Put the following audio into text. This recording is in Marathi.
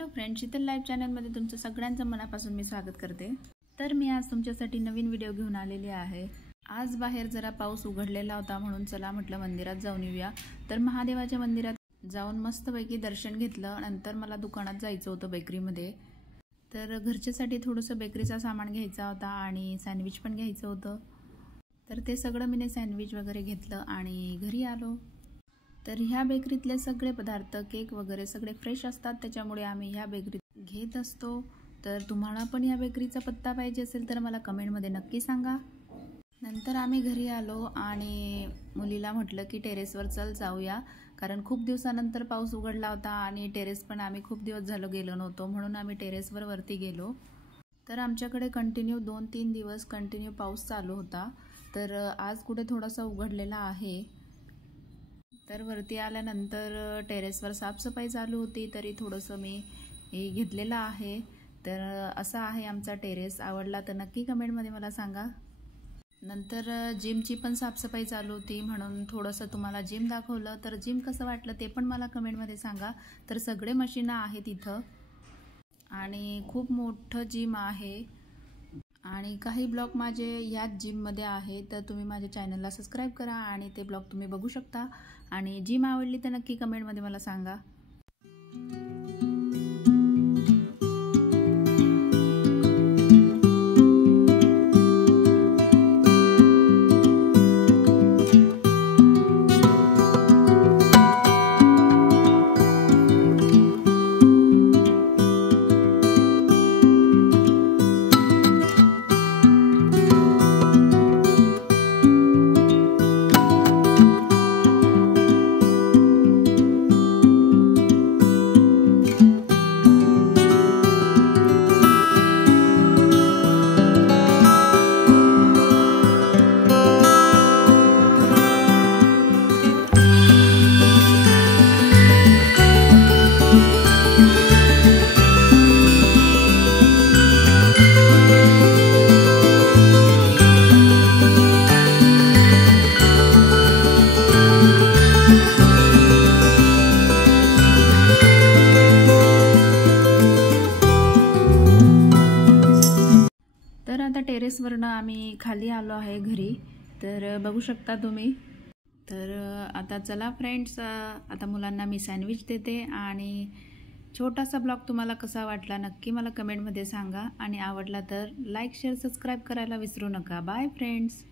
हॅलो फ्रेंड्स, शीतल लाईव्ह चॅनलमध्ये तुमचं सगळ्यांचं मनापासून मी स्वागत करते। तर मी आज तुमच्यासाठी नवीन व्हिडिओ घेऊन आलेली आहे। आज बाहेर जरा पाऊस उघडलेला होता म्हणून चला म्हटलं मंदिरात जाऊन येऊया। तर महादेवाच्या मंदिरात जाऊन मस्तपैकी दर्शन घेतलं। नंतर मला दुकानात जायचं होतं बेकरीमध्ये। तर घरच्यासाठी थोडंसं बेकरीचा सामान घ्यायचा होता आणि सँडविच पण घ्यायचं होतं। तर ते सगळं मी सँडविच वगैरे घेतलं आणि घरी आलो। तर ह्या बेकरीतले सगळे पदार्थ केक वगैरे सगळे फ्रेश असतात, त्याच्यामुळे आम्ही ह्या बेकरीत घेत असतो। तर तुम्हाला पण या बेकरीचा पत्ता पाहिजे असेल तर मला कमेंटमध्ये नक्की सांगा। नंतर आम्ही घरी आलो आणि मुलीला म्हटलं की टेरेसवर चल जाऊया, कारण खूप दिवसानंतर पाऊस उघडला होता आणि टेरेस पण आम्ही खूप दिवस झालं गेलो नव्हतो, म्हणून आम्ही टेरेसवर वरती गेलो। तर आमच्याकडे कंटिन्यू 2-3 दिवस कंटिन्यू पाऊस चालू होता। तर आज कुठे थोडासा उघडलेला आहे। तर वरती आल्यानंतर टेरेसवर साफसफाई चालू होती, तरी थोडंसं मी घेतलेलं आहे। तर असा आहे आमचा टेरेस। आवडला तर नक्की कमेंटमध्ये मला सांगा। नंतर जिमची पण साफसफाई चालू होती, म्हणून थोडंसं तुम्हाला जिम दाखवलं। तर जिम कसं वाटलं ते पण मला कमेंटमध्ये सांगा। तर सगळे मशीन आहेत इथं आणि खूप मोठं जिम आहे आणि काही ब्लॉग माझे याच जिममध्ये आहे। तर तुम्ही माझ्या चॅनलला सबस्क्राईब करा आणि ते ब्लॉग तुम्ही बघू शकता। आणि जिम आवडली तर नक्की कमेंटमध्ये मला सांगा। तर आता टेरेसवरनं आम्ही खाली आलो आहे घरी। तर बघू शकता तुम्ही। तर आता चला फ्रेंड्स, आता मुलांना मी सँडविच देते आणि छोटासा ब्लॉग तुम्हाला कसा वाटला नक्की मला कमेंटमध्ये सांगा आणि आवडला तर लाईक शेअर सबस्क्राईब करायला विसरू नका। Bye friends.